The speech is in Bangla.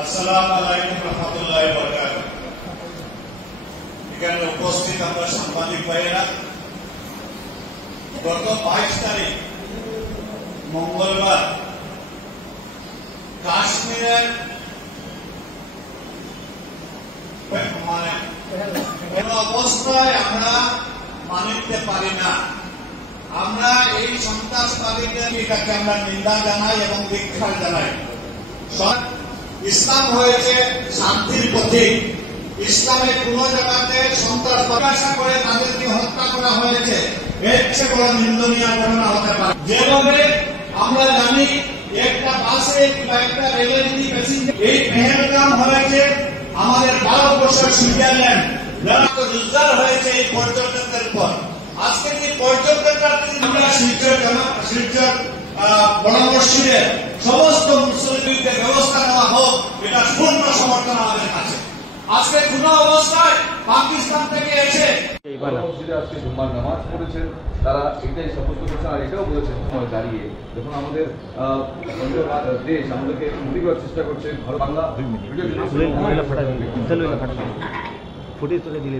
আসসালামু আলাইকুম রহমতুল্লাহি ওয়া বারাকাতুহু। এখানে উপস্থিত আমরা সাংবাদিক ভাইয়েরা, গত 22 তারিখ মঙ্গলবার কাশ্মীরের কোন অবস্থায় আমরা মানতে নিতে পারি না। আমরা এই সন্ত্রাসবাদীদের এটাকে আমরা নিন্দা জানাই এবং ধিক্কার জানাই। ইসলাম হয়েছে শান্তির প্রতীক। ইসলামে কোন জায়গাতে সন্ত্রাস প্রকাশা করে তাদেরকে হত্যা করা হয়েছে, এর চেয়ে বড় নিন্দনীয় ঘটনা হতে পারে। যেভাবে আমরা জানি একটা বাসে বা একটা রেলের এই পেহেলগাম হয়েছে আমাদের ভারতবর্ষের সুইজারল্যান্ড, যারা তো জুজদার হয়েছে এই পর্যটকদের উপর। আজকে কি পর্যটকরা আমরা শিলচর বড় মসজিদের সমস্ত মুসলিমদের ব্যবস্থা নেওয়া হোক, এটা পূর্ণ সমর্থন আমাদের কাছে। আজকে কোন অবস্থায় পাকিস্তান থেকে এসে মসজিদে আজকে জুম্মার নামাজ পড়েছেন, তারা এটাই সমস্ত করছেন। আর এটাও বলেছেন দাঁড়িয়ে যখন আমাদের দেশ আমাদেরকে ক্ষতি করার চেষ্টা করছে, বাংলা ফুটেজ তুলে দিলে